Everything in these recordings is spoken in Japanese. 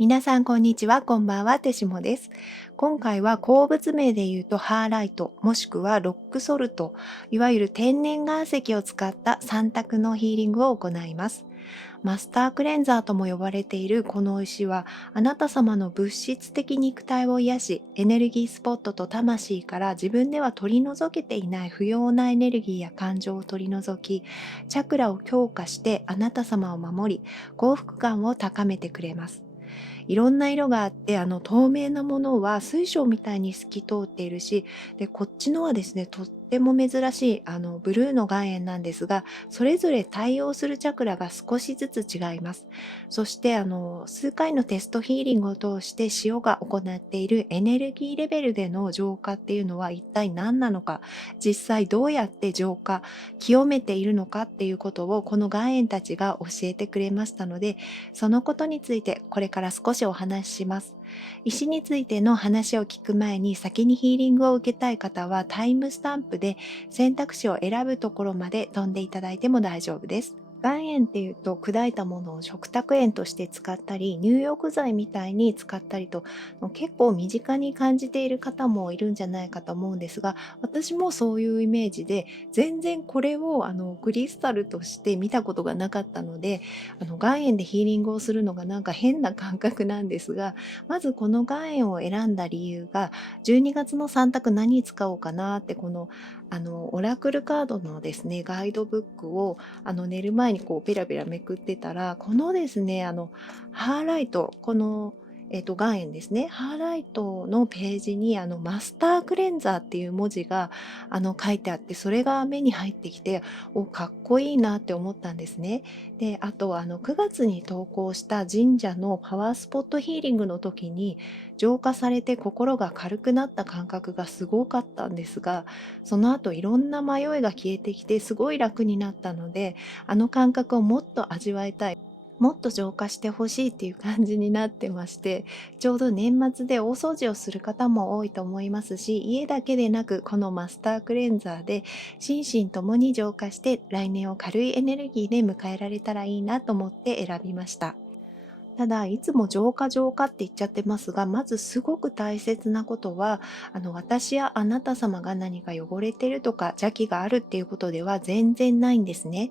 皆さんこんにちは、こんばんは、てしもです。今回は鉱物名で言うとハーライト、もしくはロックソルト、いわゆる天然岩石を使った3択のヒーリングを行います。マスタークレンザーとも呼ばれているこの石は、あなた様の物質的肉体を癒し、エネルギースポットと魂から自分では取り除けていない不要なエネルギーや感情を取り除き、チャクラを強化してあなた様を守り、幸福感を高めてくれます。いろんな色があって、透明なものは水晶みたいに透き通っているし、で、こっちのはですね、とっても珍しい、ブルーの岩塩なんですが、それぞれ対応するチャクラが少しずつ違います。そして、数回のテストヒーリングを通して塩が行っているエネルギーレベルでの浄化っていうのは一体何なのか、実際どうやって浄化、清めているのかっていうことをこの岩塩たちが教えてくれましたので、そのことについてこれから少しお話しします。石についての話を聞く前に先にヒーリングを受けたい方はタイムスタンプで選択肢を選ぶところまで飛んでいただいても大丈夫です。岩塩っていうと砕いたものを食卓塩として使ったり入浴剤みたいに使ったりと結構身近に感じている方もいるんじゃないかと思うんですが、私もそういうイメージで全然これをクリスタルとして見たことがなかったので、岩塩でヒーリングをするのがなんか変な感覚なんですが、まずこの岩塩を選んだ理由が、12月の3択何使おうかなって、このオラクルカードのですねガイドブックを寝る前にこうペラペラめくってたら、このですねハーライト、この岩塩ですね、ハーライトのページにマスタークレンザーっていう文字が書いてあって、それが目に入ってきて、かっこいいなって思ったんですね。で、あと9月に投稿した神社のパワースポットヒーリングの時に浄化されて心が軽くなった感覚がすごかったんですが、その後いろんな迷いが消えてきてすごい楽になったので、あの感覚をもっと味わいたい、もっと浄化してほしいっていう感じになってまして、ちょうど年末で大掃除をする方も多いと思いますし、家だけでなくこのマスタークレンザーで心身ともに浄化して来年を軽いエネルギーで迎えられたらいいなと思って選びました。ただ、いつも浄化浄化って言っちゃってますが、まずすごく大切なことは、私やあなた様が何か汚れてるとか邪気があるっていうことでは全然ないんですね。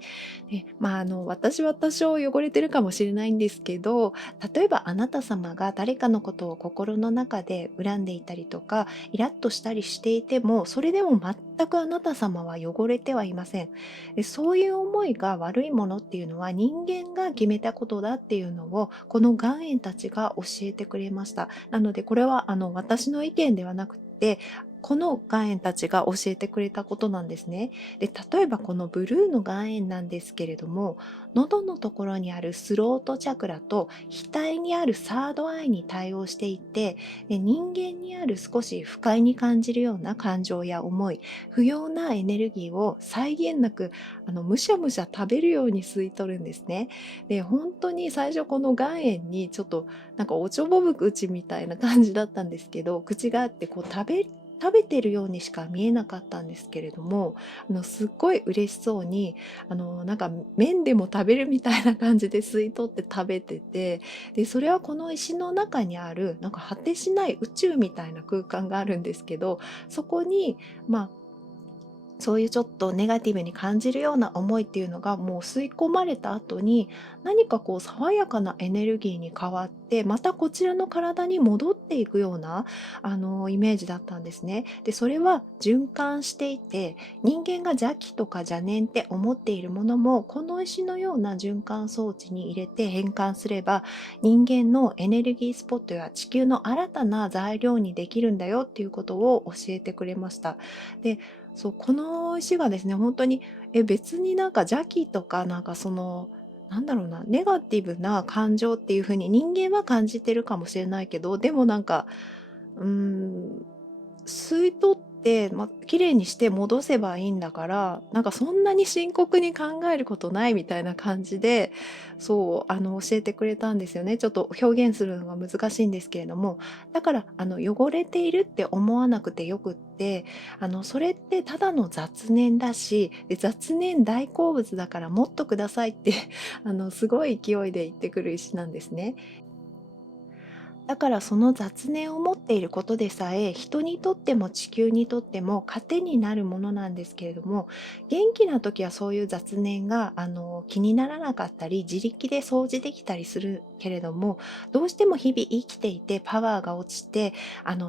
で、私は多少汚れてるかもしれないんですけど、例えばあなた様が誰かのことを心の中で恨んでいたりとか、イラッとしたりしていても、それでも全くあなた様は汚れてはいません。で、そういう思いが悪いものっていうのは人間が決めたことだっていうのをこの岩塩たちが教えてくれました。なのでこれは私の意見ではなくて、この岩塩たちが教えてくれたことなんですね。で、例えばこのブルーの岩塩なんですけれども、喉のところにあるスロートチャクラと額にあるサードアイに対応していて、で、人間にある少し不快に感じるような感情や思い、不要なエネルギーを際限なくむしゃむしゃ食べるように吸い取るんですね。で、本当に最初この岩塩にちょっとなんかおちょぼぶ口みたいな感じだったんですけど、口があってこう食べてるようにしか見えなかったんですけれども、すっごい嬉しそうになんか麺でも食べるみたいな感じで吸い取って食べてて、でそれはこの石の中にあるなんか果てしない宇宙みたいな空間があるんですけど、そこにまあそういうちょっとネガティブに感じるような思いっていうのがもう吸い込まれた後に、何かこう爽やかなエネルギーに変わってまたこちらの体に戻っていくようなイメージだったんですね。でそれは循環していて、人間が邪気とか邪念って思っているものもこの石のような循環装置に入れて変換すれば、人間のエネルギースポットや地球の新たな材料にできるんだよっていうことを教えてくれました。でそう、この石がですね、本当に、別になんか邪気とか、なんかなんだろうな、ネガティブな感情っていう風に人間は感じてるかもしれないけど、でもなんか、うーん、吸い取って、綺麗にして戻せばいいんだから、なんかそんなに深刻に考えることないみたいな感じで、そう、教えてくれたんですよね。ちょっと表現するのが難しいんですけれども、だから、汚れているって思わなくてよくって、それってただの雑念だし、で雑念大好物だからもっとくださいってすごい勢いで言ってくる石なんですね。だからその雑念を持っていることでさえ人にとっても地球にとっても糧になるものなんですけれども、元気な時はそういう雑念が気にならなかったり自力で掃除できたりするけれども、どうしても日々生きていてパワーが落ちて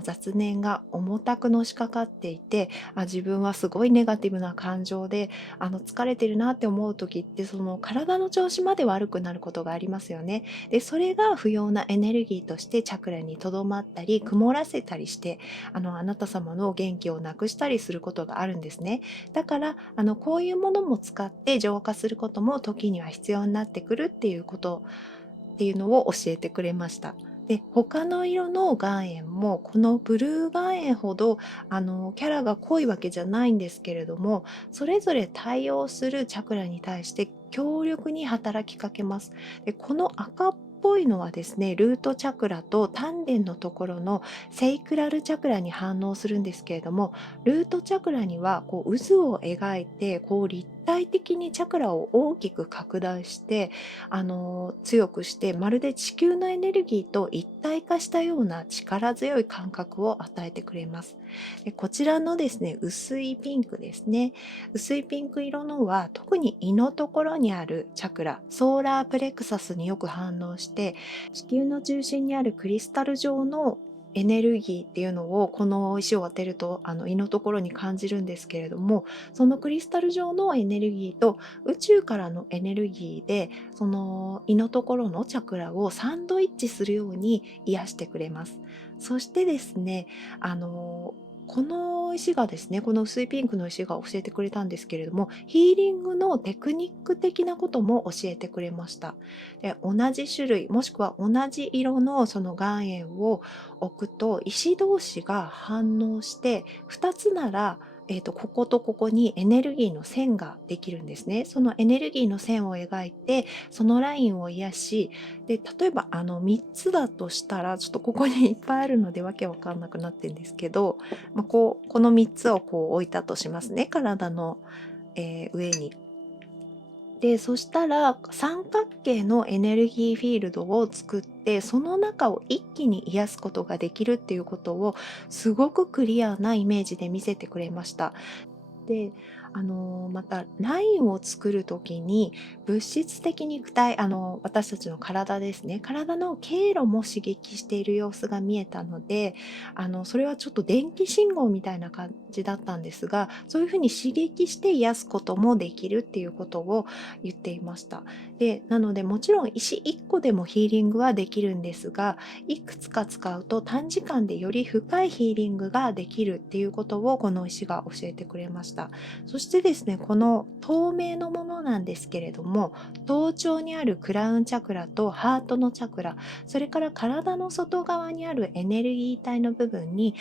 雑念が重たくのしかかっていて、自分はすごいネガティブな感情で疲れてるなって思う時って、その体の調子まで悪くなることがありますよね。で、それが不要なエネルギーとしてチャクラにとどまったり、曇らせたりして、あなた様の元気をなくしたりすることがあるんですね。だから、こういうものも使って浄化することも時には必要になってくるっていうことっていうのを教えてくれました。で、他の色の岩塩もこのブルー岩塩ほどキャラが濃いわけじゃないんですけれども、それぞれ対応するチャクラに対して強力に働きかけます。で、この赤っぽいのはですね、ルートチャクラと丹田のところのセイクラルチャクラに反応するんですけれども、ルートチャクラにはこう渦を描いてこう立体的にチャクラを大きく拡大して強くして、まるで地球のエネルギーと一体化したような力強い感覚を与えてくれます。で、こちらのですね、薄いピンクですね。薄いピンク色のは特に胃のところにあるチャクラ、ソーラープレクサスによく反応して、地球の中心にあるクリスタル状のエネルギーっていうのをこの石を当てると胃のところに感じるんですけれども、そのクリスタル状のエネルギーと宇宙からのエネルギーでその胃のところのチャクラをサンドイッチするように癒してくれます。そしてですね、この石がですね、この薄いピンクの石が教えてくれたんですけれども、ヒーリングのテクニック的なことも教えてくれました。で、同じ種類もしくは同じ色のその岩塩を置くと石同士が反応して2つならこことここにエネルギーの線ができるんですね。そのエネルギーの線を描いて、そのラインを癒し、で、例えば3つだとしたら、ちょっとここにいっぱいあるのでわけわかんなくなってるんですけど、この3つをこう置いたとしますね。体の、上に。で、そしたら三角形のエネルギーフィールドを作って、その中を一気に癒すことができるっていうことをすごくクリアなイメージで見せてくれました。で、またラインを作る時に物質的肉体、私たちの体ですね、体の経路も刺激している様子が見えたので、それはちょっと電気信号みたいな感じだったんですが、そういうふうに刺激して癒すこともできるっていうことを言っていました。で、なのでもちろん石1個でもヒーリングはできるんですが、いくつか使うと短時間でより深いヒーリングができるっていうことをこの石が教えてくれました。そしてですね、この透明のものなんですけれども、頭頂にあるクラウンチャクラとハートのチャクラ、それから体の外側にあるエネルギー体の部分に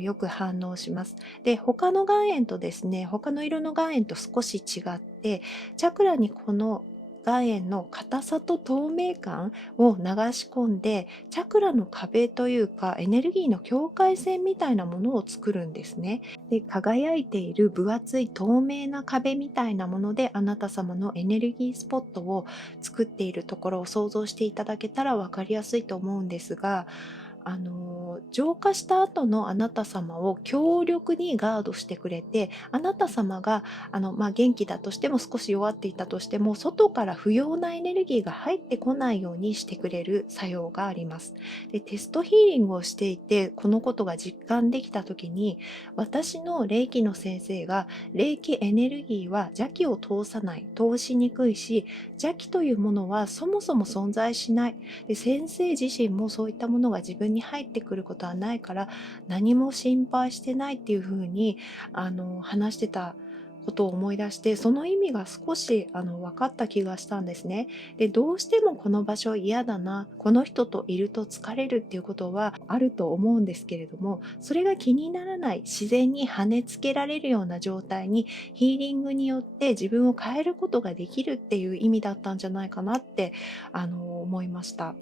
よく反応します。で、他の岩塩とですね、他の色の岩塩と少し違って、チャクラにこの岩塩の硬さと透明感を流し込んで、チャクラの壁というかエネルギーの境界線みたいなものを作るんですね。で、輝いている分厚い透明な壁みたいなもので、あなた様のエネルギースポットを作っているところを想像していただけたら分かりやすいと思うんですが、浄化した後のあなた様を強力にガードしてくれて、あなた様が元気だとしても少し弱っていたとしても、外から不要なエネルギーが入ってこないようにしてくれる作用があります。で、テストヒーリングをしていてこのことが実感できた時に、私の霊気の先生が、霊気エネルギーは邪気を通さない、通しにくいし、邪気というものはそもそも存在しない。で、先生自身もそういったものが自分に入ってくることはないから何も心配してないっていうふうに話してたことを思い出して、その意味が少し分かった気がしたんですね。で、どうしてもこの場所嫌だな、この人といると疲れるっていうことはあると思うんですけれども、それが気にならない、自然に跳ねつけられるような状態にヒーリングによって自分を変えることができるっていう意味だったんじゃないかなって思いました。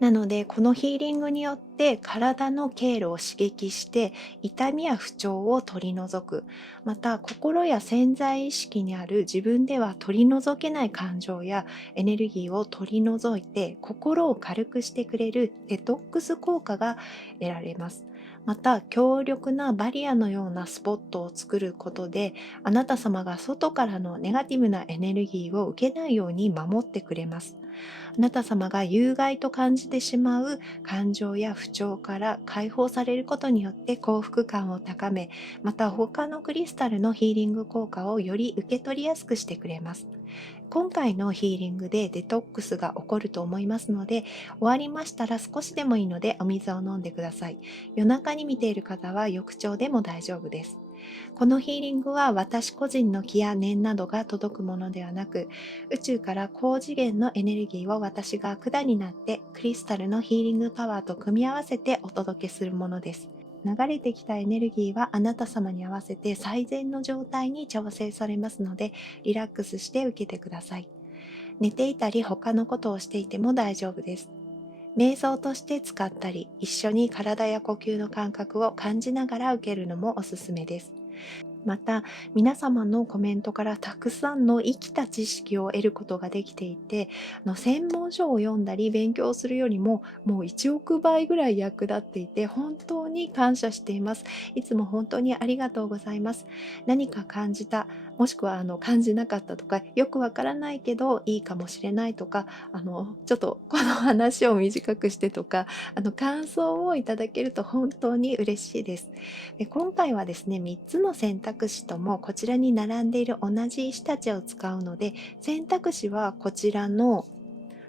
なのでこのヒーリングによって体の経路を刺激して痛みや不調を取り除く、また心や潜在意識にある自分では取り除けない感情やエネルギーを取り除いて心を軽くしてくれるデトックス効果が得られます。また強力なバリアのようなスポットを作ることで、あなた様が外からのネガティブなエネルギーを受けないように守ってくれます。あなた様が有害と感じてしまう感情や不調から解放されることによって幸福感を高め、また他のクリスタルのヒーリング効果をより受け取りやすくしてくれます。今回のヒーリングでデトックスが起こると思いますので、終わりましたら少しでもいいのでお水を飲んでください。夜中に見ている方は翌朝でも大丈夫です。このヒーリングは私個人の気や念などが届くものではなく、宇宙から高次元のエネルギーを私が管になってクリスタルのヒーリングパワーと組み合わせてお届けするものです。流れてきたエネルギーはあなた様に合わせて最善の状態に調整されますので、リラックスして受けてください。寝ていたり他のことをしていても大丈夫です。瞑想として使ったり、一緒に体や呼吸の感覚を感じながら受けるのもおすすめです。また、皆様のコメントからたくさんの生きた知識を得ることができていて、専門書を読んだり勉強するよりももう1億倍ぐらい役立っていて、本当に感謝しています。いつも本当にありがとうございます。何か感じた、もしくは感じなかったとか、よくわからないけどいいかもしれないとか、ちょっとこの話を短くしてとか、感想をいただけると本当に嬉しいです。で、今回はですね、3つの選択肢ともこちらに並んでいる同じ石たちを使うので、選択肢はこちらの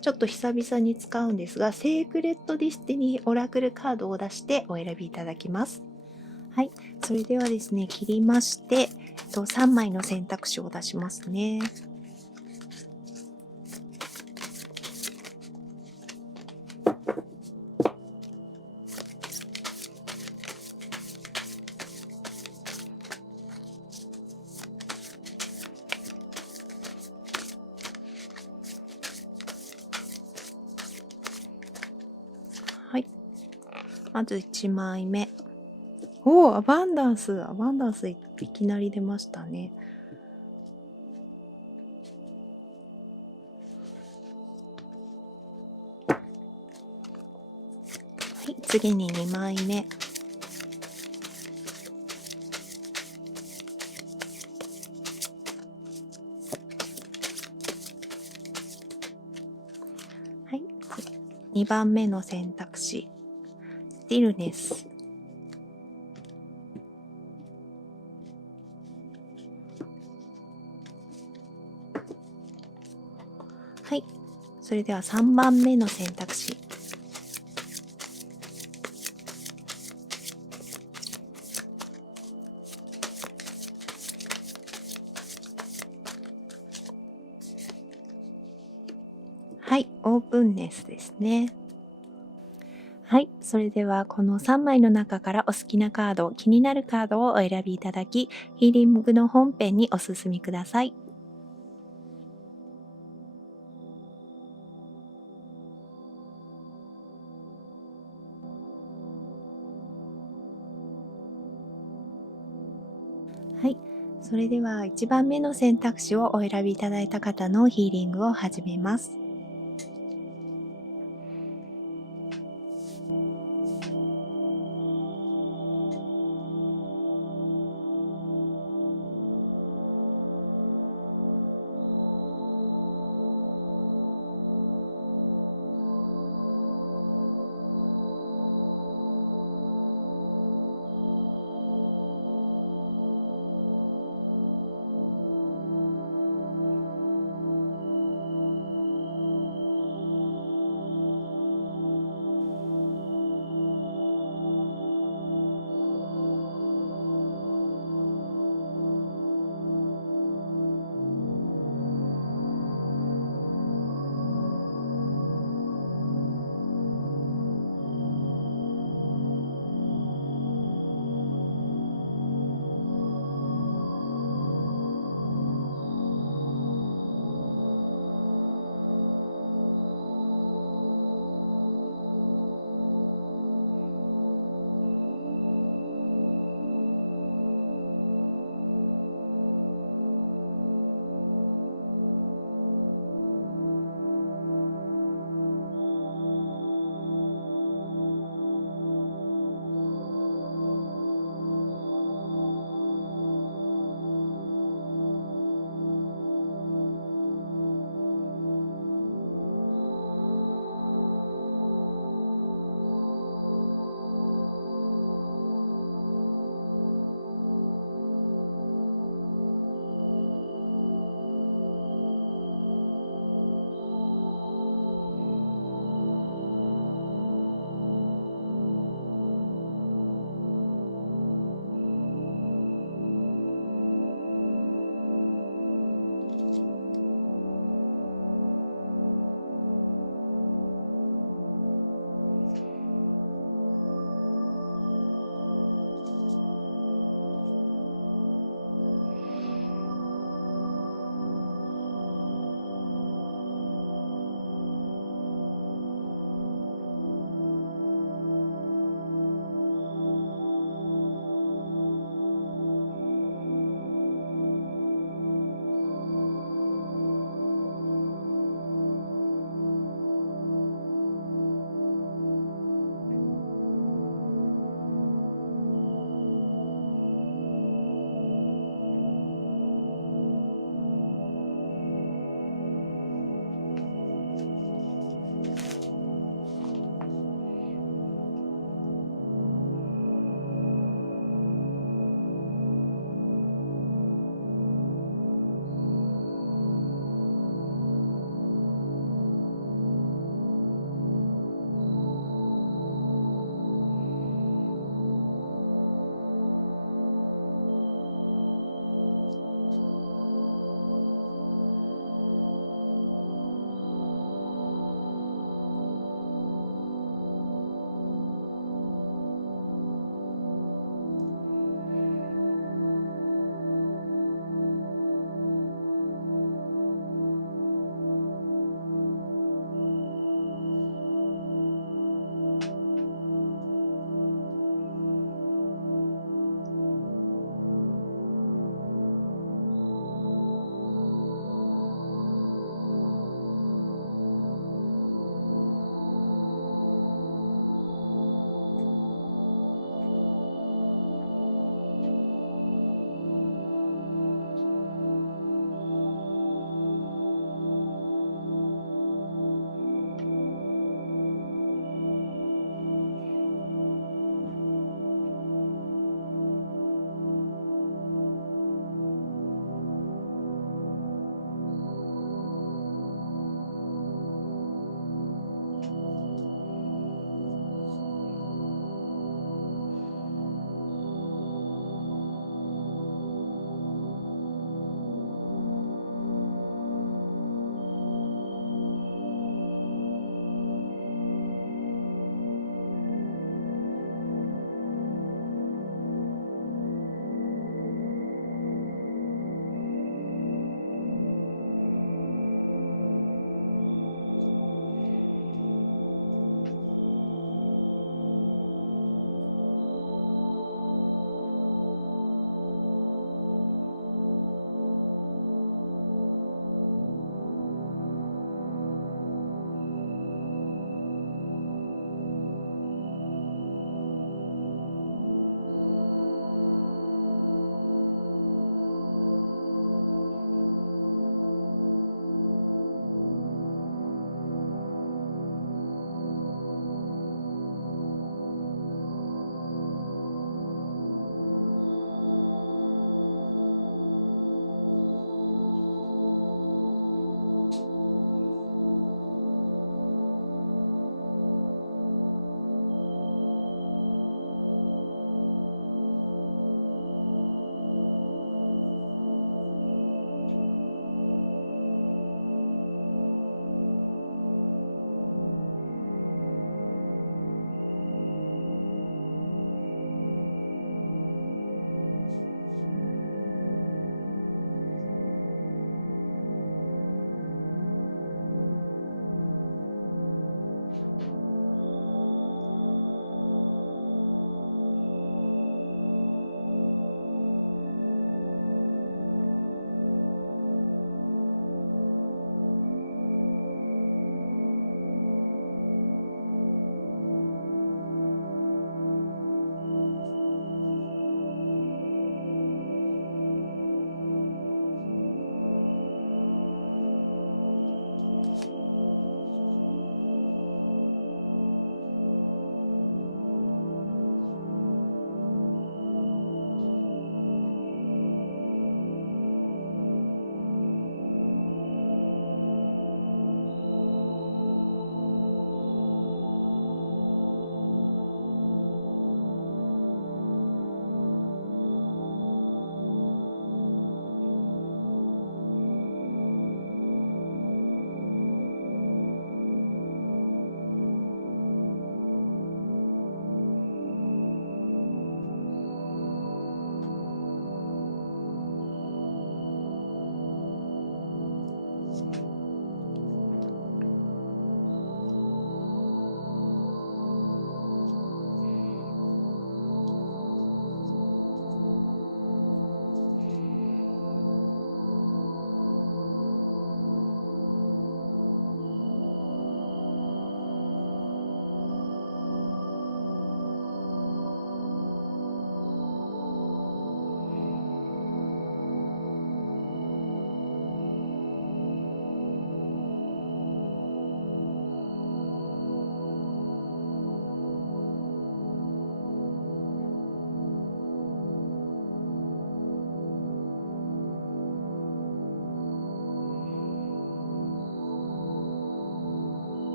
ちょっと久々に使うんですが、セークレットディスティニーオラクルカードを出してお選びいただきます。はい、それではですね、切りまして、3枚の選択肢を出しますね。はい、まず1枚目。おお、アバンダンス、アバンダンスいきなり出ましたね。はい、次に2枚目。はい、2番目の選択肢、スティルネス。はい、それでは3番目の選択肢、はい、オープンネスですね。はい、それではこの3枚の中からお好きなカード、気になるカードをお選びいただき、ヒーリングの本編にお進みください。はい、それでは1番目の選択肢をお選びいただいた方のヒーリングを始めます。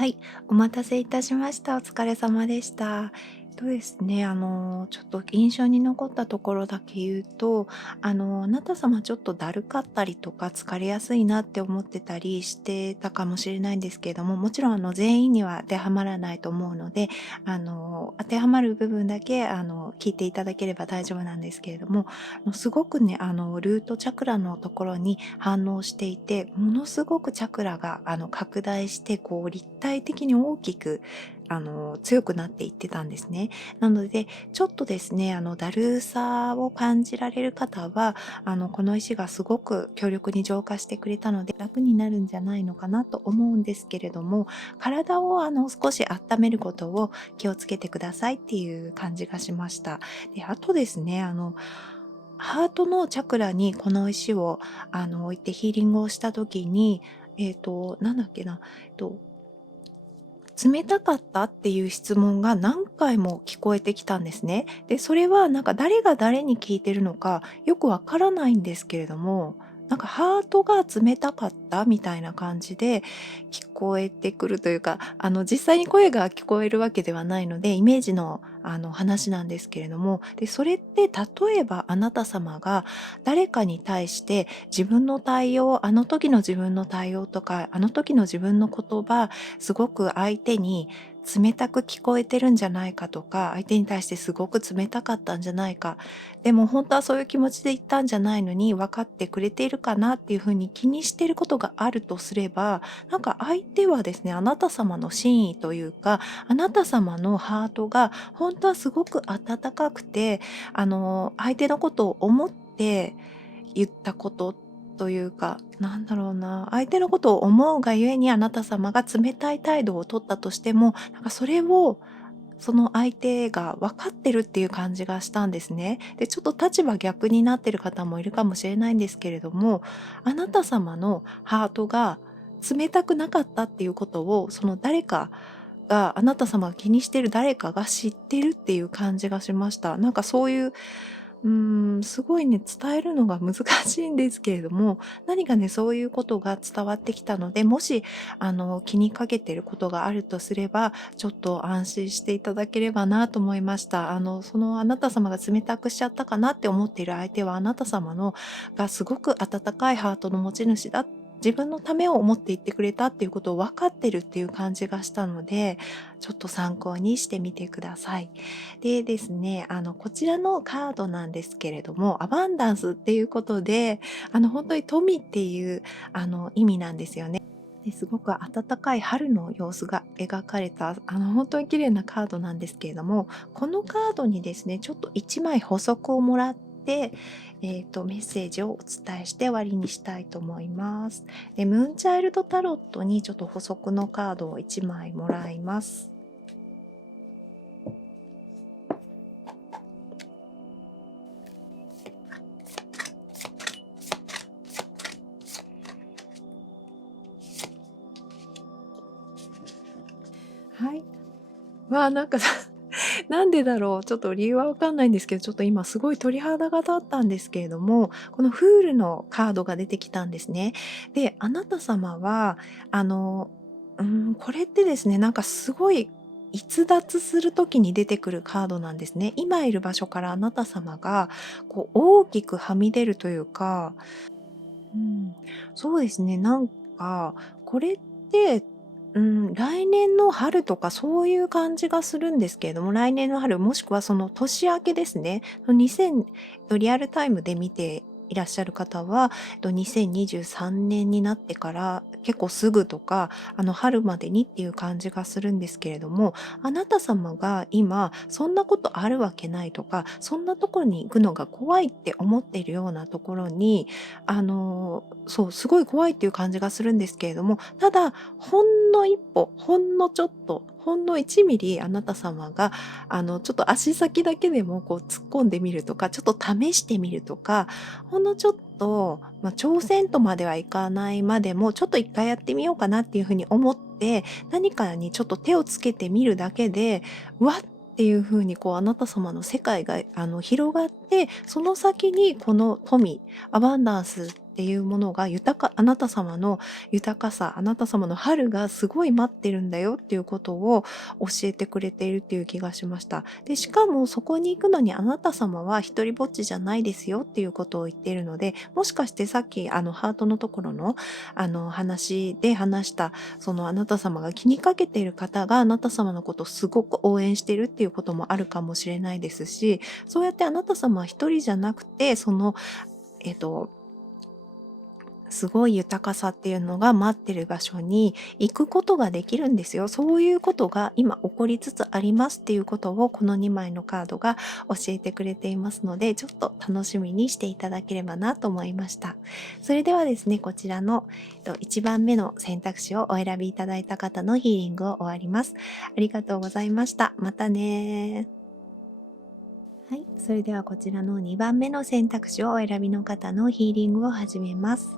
はい、お待たせいたしました。お疲れ様でした。ですね、ちょっと印象に残ったところだけ言うと、あなた様ちょっとだるかったりとか、疲れやすいなって思ってたりしてたかもしれないんですけれども、もちろん全員には当てはまらないと思うので、当てはまる部分だけ聞いていただければ大丈夫なんですけれども、すごくね、ルートチャクラのところに反応していて、ものすごくチャクラが拡大して、こう立体的に大きく強くなっていってたんですね。なので、ちょっとですね、だるさを感じられる方は、この石がすごく強力に浄化してくれたので、楽になるんじゃないのかなと思うんですけれども、体を少し温めることを気をつけてくださいっていう感じがしました。で、あとですね、ハートのチャクラにこの石を置いてヒーリングをした時に、なんだっけな、冷たかったっていう質問が何回も聞こえてきたんですね。で、それはなんか誰が誰に聞いてるのかよくわからないんですけれども、なんかハートが冷たかったみたいな感じで聞こえてくるというか、実際に声が聞こえるわけではないので、イメージの話なんですけれども、で、それって例えばあなた様が誰かに対して自分の対応、あの時の自分の対応とか、あの時の自分の言葉、すごく相手に冷たく聞こえてるんじゃないかとか、相手に対してすごく冷たかったんじゃないか、でも本当はそういう気持ちで言ったんじゃないのに分かってくれているかなっていうふうに気にしていることがあるとすれば、なんか相手はですね、あなた様の真意というか、あなた様のハートが本当はすごく温かくて、相手のことを思って言ったことというか、なんだろうな、相手のことを思うがゆえにあなた様が冷たい態度を取ったとしても、なんかそれをその相手が分かってるっていう感じがしたんですね。で、ちょっと立場逆になってる方もいるかもしれないんですけれども、あなた様のハートが冷たくなかったっていうことを、その誰かが、あなた様が気にしてる誰かが知ってるっていう感じがしました。なんかそういうすごいね、伝えるのが難しいんですけれども、何かね、そういうことが伝わってきたので、もし、気にかけてることがあるとすれば、ちょっと安心していただければなと思いました。あなた様が冷たくしちゃったかなって思っている相手は、あなた様のがすごく温かいハートの持ち主だ、自分のためを思って言ってくれたっていうことを分かってるっていう感じがしたので、ちょっと参考にしてみてください。でですね、こちらのカードなんですけれども、アバンダンスっていうことで、本当に富っていう、意味なんですよね。ですごく暖かい春の様子が描かれた、本当に綺麗なカードなんですけれども、このカードにですね、ちょっと1枚補足をもらって、メッセージをお伝えして終わりにしたいと思います。で、ムーンチャイルドタロットにちょっと補足のカードを1枚もらいます。はい。わあ、なんかなんでだろう、ちょっと理由はわかんないんですけど、ちょっと今すごい鳥肌が立ったんですけれども、このフールのカードが出てきたんですね。で、あなた様は、あの、これってですね、なんかすごい逸脱する時に出てくるカードなんですね。今いる場所からあなた様が、こう大きくはみ出るというか、うん、そうですね。なんか、これって、来年の春とかそういう感じがするんですけれども、来年の春、もしくはその年明けですね。2000リアルタイムで見ていらっしゃる方は、2023年になってから結構すぐとか、春までにっていう感じがするんですけれども、あなた様が今、そんなことあるわけないとか、そんなところに行くのが怖いって思っているようなところに、そう、すごい怖いっていう感じがするんですけれども、ただ、ほんの一歩、ほんのちょっと、ほんの1ミリあなた様が、ちょっと足先だけでもこう突っ込んでみるとか、ちょっと試してみるとか、ほんのちょっと、挑戦とまではいかないまでも、ちょっと一回やってみようかなっていうふうに思って、何かにちょっと手をつけてみるだけで、うわっていう風にこうあなた様の世界が広がって、その先にこの富、アバンダンスっっていうものがあなた様の豊かさ、あなた様の春がすごい待ってるんだよっていうことを教えてくれているっていう気がしました。で、しかもそこに行くのにあなた様は一人ぼっちじゃないですよっていうことを言っているので、もしかしてさっきハートのところの話で話した、そのあなた様が気にかけている方があなた様のことをすごく応援しているっていうこともあるかもしれないですし、そうやってあなた様は一人じゃなくて、えっと、すごい豊かさっていうのが待ってる場所に行くことができるんですよ。そういうことが今起こりつつありますっていうことをこの2枚のカードが教えてくれていますので、ちょっと楽しみにしていただければなと思いました。それではですね、こちらの1番目の選択肢をお選びいただいた方のヒーリングを終わります。ありがとうございました。またね。はい、それではこちらの2番目の選択肢をお選びの方のヒーリングを始めます。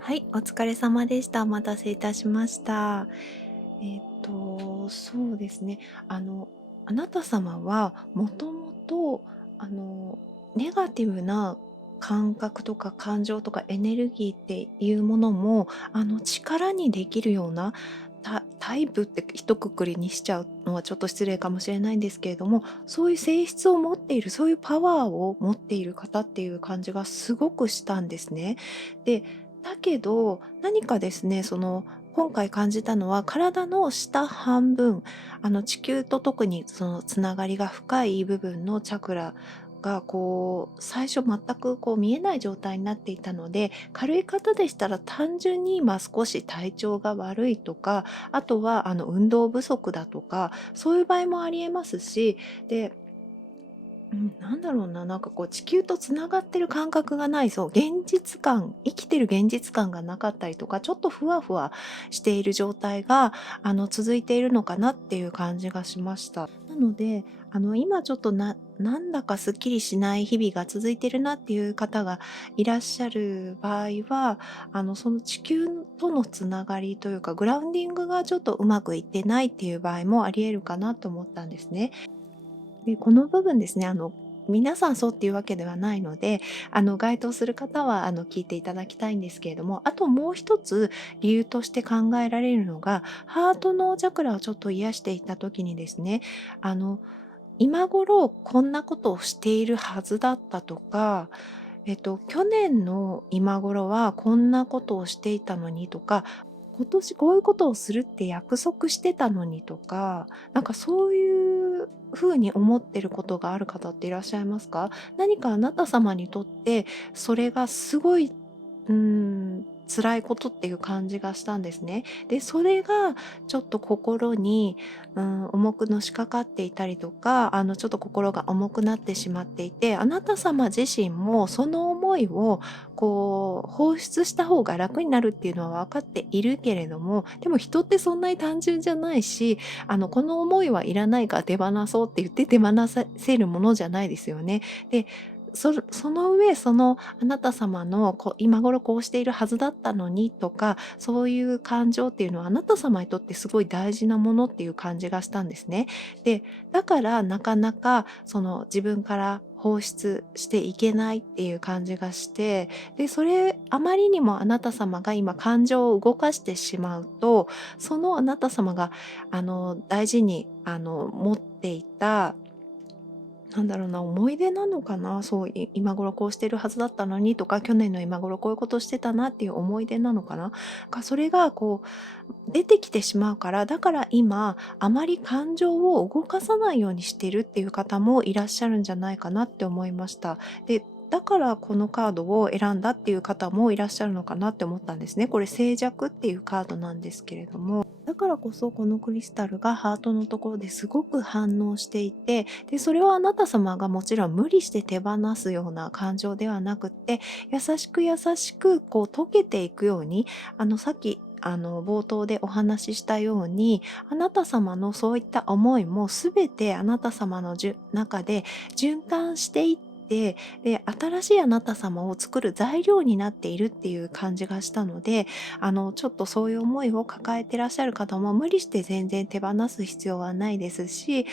はい、お疲れ様でした。お待たせいたしました。そうですね。あの、あなた様はもともと、あの、ネガティブな感覚とか感情とかエネルギーっていうものも、力にできるような、タイプって一括りにしちゃうのはちょっと失礼かもしれないんですけれども、そういう性質を持っている、そういうパワーを持っている方っていう感じがすごくしたんですね。で、だけど、何かですね、今回感じたのは、体の下半分、地球と特にそのつながりが深い部分のチャクラが、最初全く見えない状態になっていたので、軽い方でしたら単純に、少し体調が悪いとか、あとは、運動不足だとか、そういう場合もありえますし、で、なんだろうな、なんか地球とつながってる感覚がない、現実感、生きてる現実感がなかったりとか、ちょっとふわふわしている状態が、続いているのかなっていう感じがしました。なので、今ちょっとなんだかすっきりしない日々が続いてるなっていう方がいらっしゃる場合は、その地球とのつながりというか、グラウンディングがちょっとうまくいってないっていう場合もあり得るかなと思ったんですね。で、この部分ですね、皆さんそうっていうわけではないので、該当する方は、聞いていただきたいんですけれども、あともう一つ理由として考えられるのが、ハートのチャクラをちょっと癒していた時にですね、あの、今頃こんなことをしているはずだったとか、去年の今頃はこんなことをしていたのにとか、今年こういうことをするって約束してたのにとか、なんかそういう風に思ってることがある方っていらっしゃいますか？何かあなた様にとって、それがすごい、辛いことっていう感じがしたんですね。で、それがちょっと心に、重くのしかかっていたりとか、ちょっと心が重くなってしまっていて、あなた様自身もその思いを放出した方が楽になるっていうのは分かっているけれども、でも人ってそんなに単純じゃないし、この思いはいらないから手放そうって言って手放せるものじゃないですよね。で、その上、あなた様の今頃こうしているはずだったのにとか、そういう感情っていうのはあなた様にとってすごい大事なものっていう感じがしたんですね。で、だからなかなか自分から放出していけないっていう感じがして、で、それあまりにもあなた様が今感情を動かしてしまうと、そのあなた様が大事に持っていた、なんだろうな、思い出なのかな、今頃こうしてるはずだったのにとか、去年の今頃こういうことしてたなっていう思い出なのかな。それが出てきてしまうから、だから今あまり感情を動かさないようにしてるっていう方もいらっしゃるんじゃないかなって思いました。で、だからこのカードを選んだっていう方もいらっしゃるのかなって思ったんですね。これ静寂っていうカードなんですけれども。だからこそこのクリスタルがハートのところですごく反応していて、で、それはあなた様がもちろん無理して手放すような感情ではなくって、優しく優しく溶けていくように、さっき冒頭でお話ししたように、あなた様のそういった思いもすべてあなた様の中で循環していって、で、新しいあなた様を作る材料になっているっていう感じがしたので、ちょっとそういう思いを抱えてらっしゃる方も無理して全然手放す必要はないですし、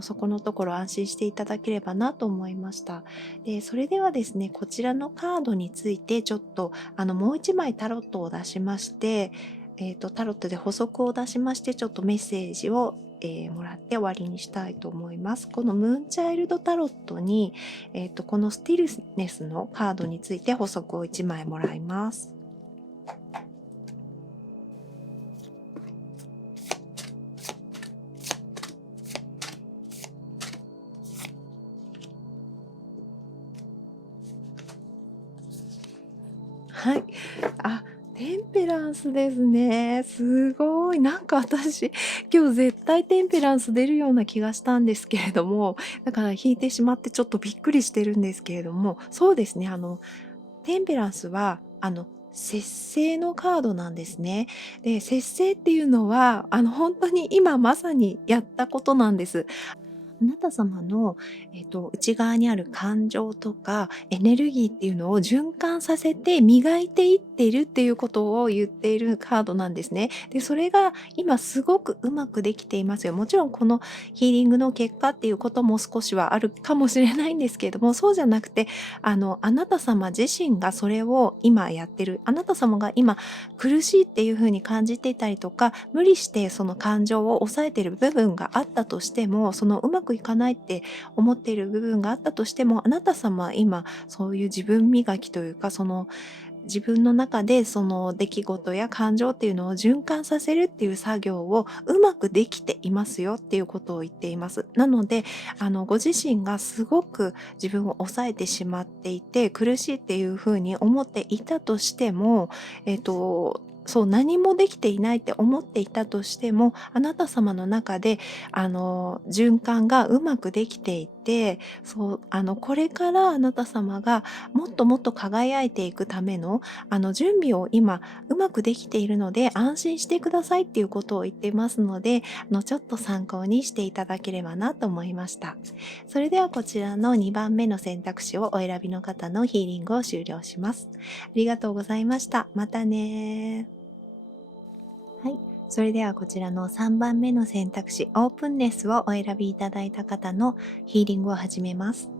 そこのところ安心していただければなと思いました。で、それではですね、こちらのカードについてちょっと、もう一枚タロットを出しまして、タロットで補足を出しまして、ちょっとメッセージをもらって終わりにしたいと思います。このムーンチャイルドタロットに、このスティルネスのカードについて補足を1枚もらいます。はい。あ、テンペランスですね。すごい。なんか私、今日絶対テンペランス出るような気がしたんですけれども、だから引いてしまってちょっとびっくりしてるんですけれども、そうですね、テンペランスは、節制のカードなんですね。で、節制っていうのは、本当に今まさにやったことなんです。あなた様の、内側にある感情とかエネルギーっていうのを循環させて磨いていっているっていうことを言っているカードなんですね。で、それが今すごくうまくできていますよ。もちろんこのヒーリングの結果っていうことも少しはあるかもしれないんですけれども、そうじゃなくて、あなた様自身がそれを今やってる。あなた様が今苦しいっていう風に感じていたりとか、無理してその感情を抑えている部分があったとしても、そのうまくいかないって思っている部分があったとしても、あなた様は今そういう自分磨きというか、その自分の中でその出来事や感情っていうのを循環させるっていう作業をうまくできていますよっていうことを言っています。なので、ご自身がすごく自分を抑えてしまっていて苦しいっていうふうに思っていたとしても、そう何もできていないって思っていたとしても、あなた様の中で循環がうまくできていて、そうこれからあなた様がもっともっと輝いていくための準備を今うまくできているので安心してくださいっていうことを言っていますので、ちょっと参考にしていただければなと思いました。それではこちらの2番目の選択肢をお選びの方のヒーリングを終了します。ありがとうございました。またね。はい。それではこちらの3番目の選択肢、オープンネスをお選びいただいた方のヒーリングを始めます。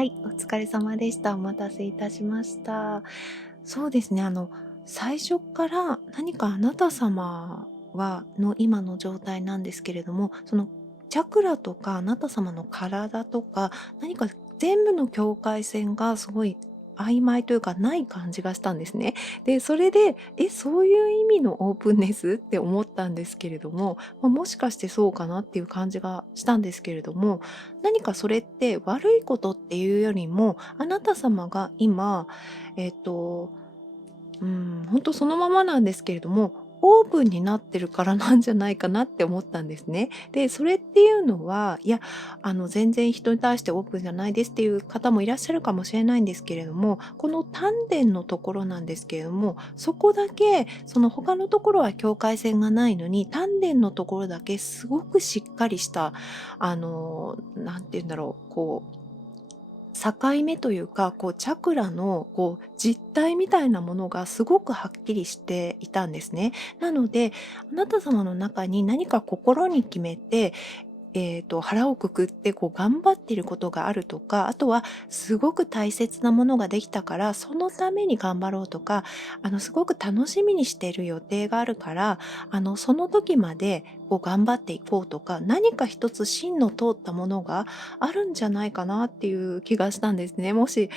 はい、お疲れ様でした。お待たせいたしました。そうですね、最初から何かあなた様の今の状態なんですけれども、そのチャクラとかあなた様の体とか、何か全部の境界線がすごい曖昧というかない感じがしたんですね。で、それで、そういう意味のオープンネスって思ったんですけれども、もしかしてそうかなっていう感じがしたんですけれども、何かそれって悪いことっていうよりも、あなた様が今、えっと、本当そのままなんですけれども、オープンになってるからなんじゃないかなって思ったんですね。で、それっていうのは、いや、全然人に対してオープンじゃないですっていう方もいらっしゃるかもしれないんですけれども、この丹田のところなんですけれども、そこだけ、その他のところは境界線がないのに、丹田のところだけすごくしっかりした、なんて言うんだろう、境目というか、チャクラの実体みたいなものがすごくはっきりしていたんですね。なので、あなた様の中に何か心に決めて、腹をくくって頑張っていることがあるとか、あとはすごく大切なものができたから、そのために頑張ろうとか、すごく楽しみにしている予定があるから、その時まで頑張っていこうとか、何か一つ芯の通ったものがあるんじゃないかなっていう気がしたんですね。もし、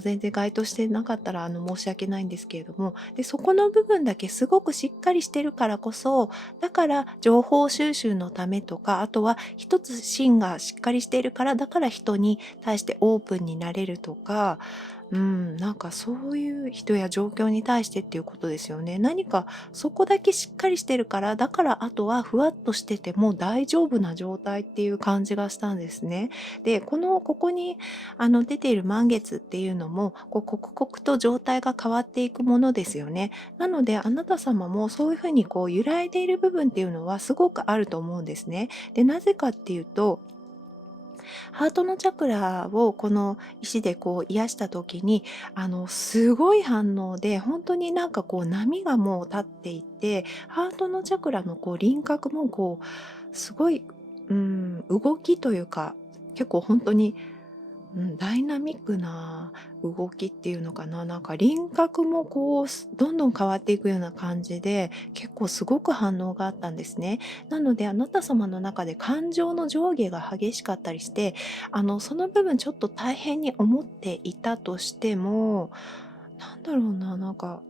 全然該当してなかったら、申し訳ないんですけれども、で、そこの部分だけすごくしっかりしてるからこそ、だから情報収集のためとか、あとは一つ芯がしっかりしているから、だから人に対してオープンになれるとか、なんかそういう人や状況に対してっていうことですよね。何かそこだけしっかりしてるから、だからあとはふわっとしてても大丈夫な状態っていう感じがしたんですね。で、ここに出ている満月っていうのも、刻々と状態が変わっていくものですよね。なので、あなた様もそういうふうに揺らいでいる部分っていうのはすごくあると思うんですね。で、なぜかっていうと、ハートのチャクラをこの石で癒した時に、すごい反応で、本当になんか波がもう立っていて、ハートのチャクラの輪郭もすごい、動きというか、結構本当にダイナミックな動きっていうのかな、なんか輪郭もどんどん変わっていくような感じで、結構すごく反応があったんですね。なので、あなた様の中で感情の上下が激しかったりして、その部分ちょっと大変に思っていたとしても、なんだろうな、なんか、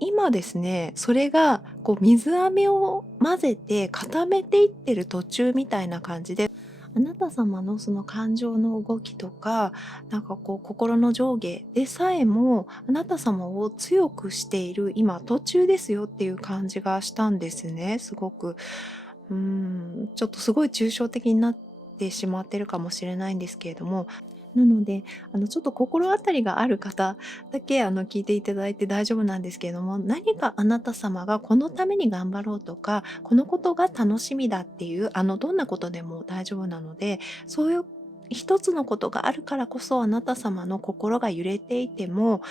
今ですね、それが水飴を混ぜて固めていってる途中みたいな感じで、あなた様のその感情の動きとか、なんか心の上下でさえも、あなた様を強くしている今途中ですよっていう感じがしたんですね、すごく。ちょっとすごい抽象的になってしまってるかもしれないんですけれども、なので、ちょっと心当たりがある方だけ、聞いていただいて大丈夫なんですけれども、何かあなた様がこのために頑張ろうとか、このことが楽しみだっていう、どんなことでも大丈夫なので、そういう一つのことがあるからこそ、あなた様の心が揺れていても、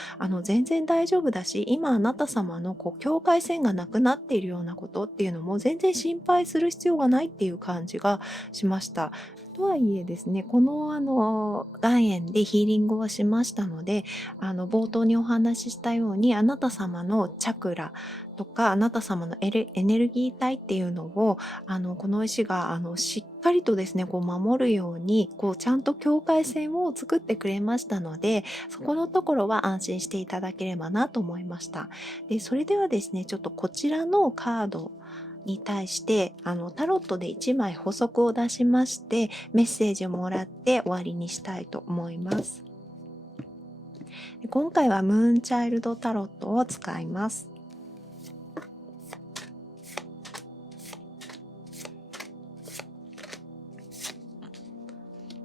全然大丈夫だし、今あなた様の境界線がなくなっているようなことっていうのも、全然心配する必要がないっていう感じがしました。とはいえですね、この岩塩でヒーリングをしましたので、冒頭にお話ししたように、あなた様のチャクラとか、あなた様のエネルギー体っていうのを、この石がしっかりとですね、守るように、ちゃんと境界線を作ってくれましたので、そこのところは安心していただければなと思いました。で、それではですね、ちょっとこちらのカードに対してタロットで1枚補足を出しまして、メッセージをもらって終わりにしたいと思います。今回はムーンチャイルドタロットを使います。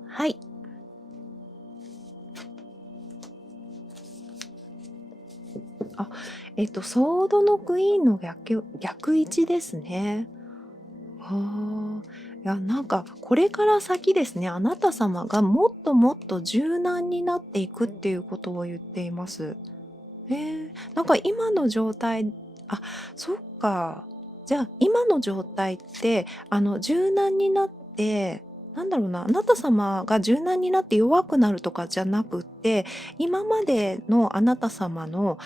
はい。ソードのクイーンの逆位置ですね。はあ。いや、なんかこれから先ですね、あなた様がもっともっと柔軟になっていくっていうことを言っています。なんか今の状態、あ、そっか。じゃあ今の状態って柔軟になって、なんだろうな、あなた様が柔軟になって弱くなるとかじゃなくって、今までのあなた様の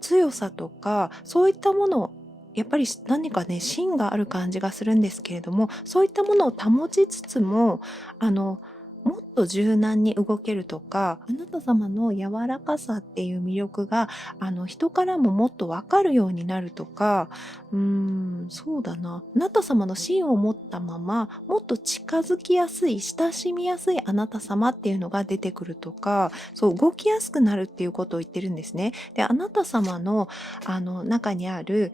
強さとか、そういったものをやっぱり何かね、芯がある感じがするんですけれども、そういったものを保ちつつも、もっと柔軟に動けるとか、あなた様の柔らかさっていう魅力が、人からももっとわかるようになるとか、そうだな。あなた様の芯を持ったまま、もっと近づきやすい、親しみやすいあなた様っていうのが出てくるとか、そう、動きやすくなるっていうことを言ってるんですね。で、あなた様の、中にある、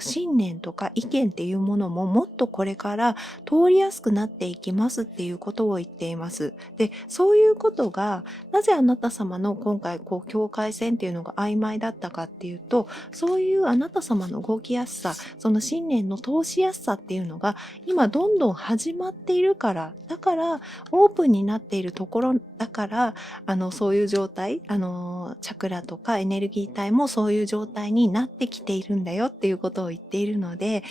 信念とか意見っていうものももっとこれから通りやすくなっていきますっていうことを言っています。で、そういうことが、なぜあなた様の今回、境界線っていうのが曖昧だったかっていうと、そういうあなた様の動きやすさ、その信念の通しやすさっていうのが今どんどん始まっているから、だからオープンになっているところだから、そういう状態、チャクラとかエネルギー体もそういう状態になってきているんだよっていうことを言っているので、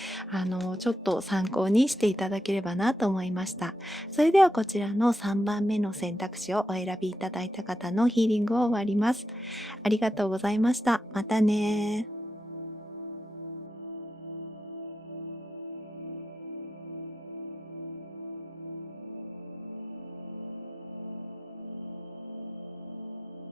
ちょっと参考にしていただければなと思いました。それではこちらの3番目の選択肢をお選びいただいた方のヒーリングを終わります。ありがとうございました。またね。